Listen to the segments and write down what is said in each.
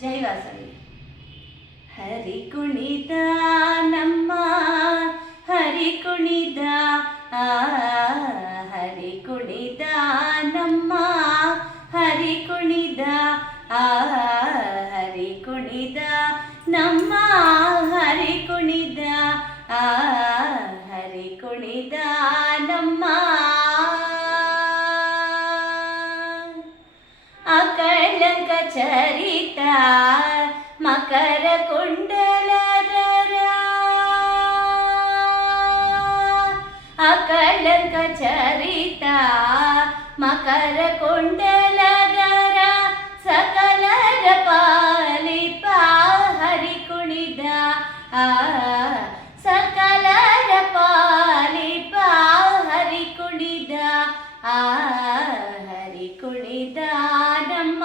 ಜೈವಾಸವಿ. ಹರಿ ಕುಣಿದ ನಮ್ಮ ಹರಿ ಕುಣಿದ, ಹರಿ ಕುಣಿದ ನಮ್ಮ ಹರಿ ಕುಣಿದ, ಹರಿ ಕುಣಿದ ನಮ್ಮ ಹರಿ ಕುಣಿದ, ಹರಿ ಕುಣಿದ ನಮ್ಮ ಅಕಳಂಕ ಚರಿತ ಮಕರ ಕುಂಡಲಧರ, ಅಕಳಂಕ ಚರಿತ ಮಕರ ಕುಂಡಲಧರ, ಸಕಲರ ಪಾಲಿಪ ಹರಿ ಕುಣಿದ, ಸಕಲರ ಪಾಲಿಪ ಹರಿ ಕುಣಿದ, ಹರಿ ಕುಣಿದ ನಮ್ಮ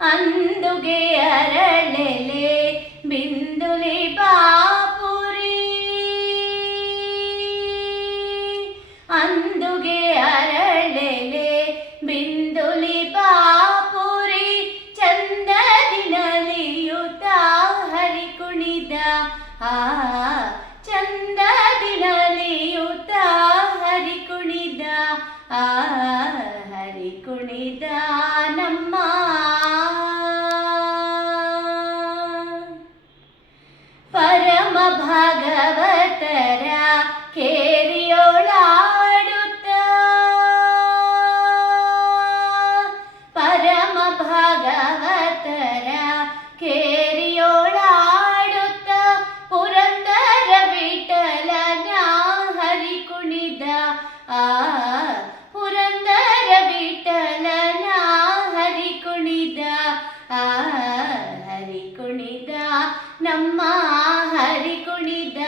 ಅಂದುಗೆ ಅರಳೆಲೆ ಬಿಂದುಲಿ ಬಾಪುರಿ, ಅಂದುಗೆ ಅರಳೆಲೆ ಬಿಂದುಲಿ ಬಾಪುರಿ, ಚಂದದಿ ನಲಿಯುತ ಹರಿ ಕುಣಿದ, ಚಂದದಿ ನಲಿಯುತ ಹರಿ ಕುಣಿದ, ಹರಿ ಕುಣಿದ ನಮ್ಮ ಪರಮ ಭಾಗವತರ ಕೇರಿಯೋಳಾಡುತ್ತ, ಪರಮ ಭಾಗವತರ ಕೇರಿಯೋಳಾಡುತ್ತ, ಪುರಂದರ ವಿಠಲನ ಹರಿ ಕುಣಿದ, ಪುರಂದರ ವಿಠಲನ ಹರಿ ಕುಣಿದ, ಹರಿ ಕುಣಿದ ನಮ್ಮ ಹರಿ ಕುಣಿದ,